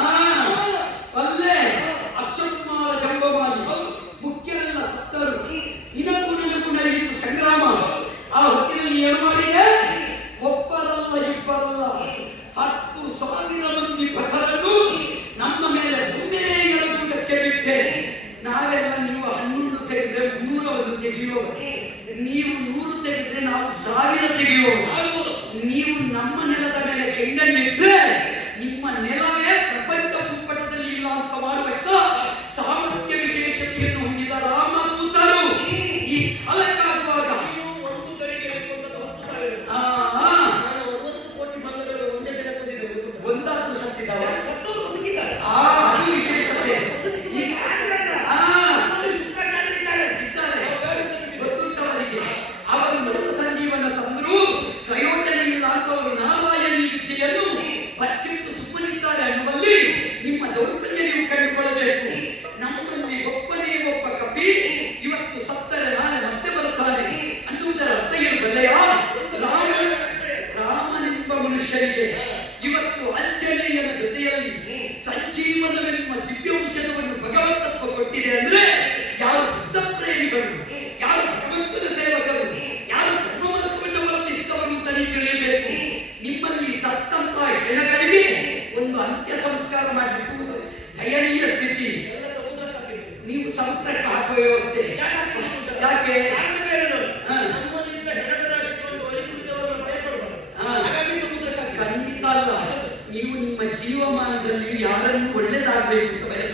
아! liberar. ಜೀವಮಾನದಲ್ಲಿಯೂ ಯಾರನ್ನು ಒಳ್ಳೆಯದಾಗಬೇಕು ಅಂತ ಬಯಸ್ತಾರೆ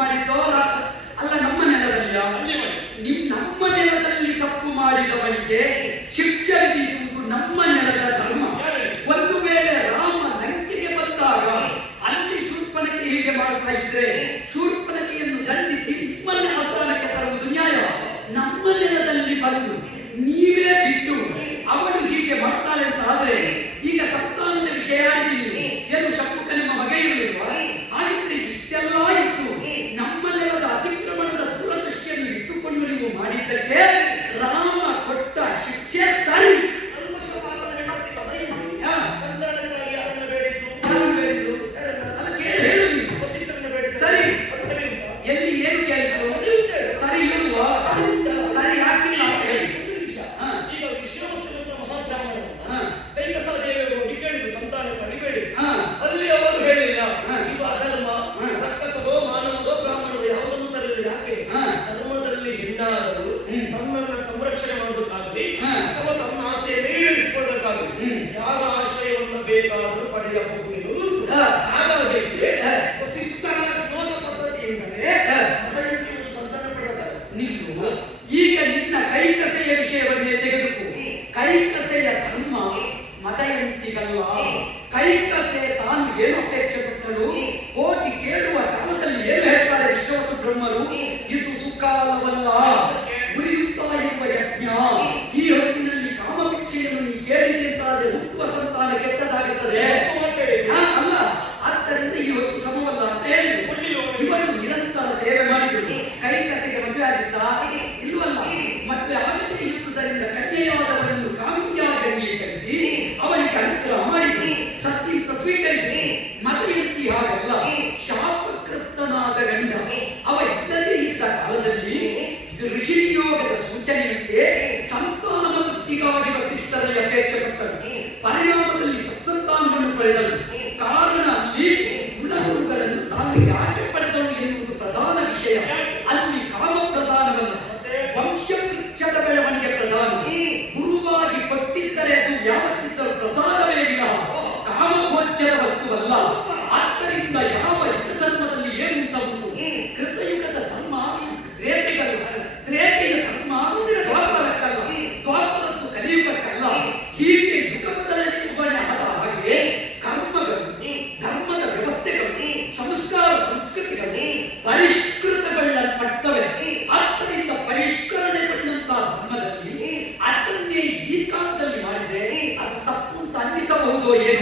ಮಾಡಿದ್ದವರ ಅಲ್ಲ ನಮ್ಮ ನೆಲದಲ್ಲಿ ನಮ್ಮ ನೆಲದಲ್ಲಿ ತಪ್ಪು ಮಾಡಿದವನಿಗೆ பேரிவாதம் படைய போகிறேன் ஆனவர்களுக்கு そ野い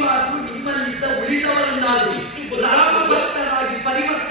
ಜೀವಾತ್ಮ ನಿಮ್ಮಲ್ಲಿದ್ದ ಉಳಿದವರನ್ನಾದರೂ ರಾಮಭಕ್ತರಾಗಿ ಪರಿವರ್ತನೆ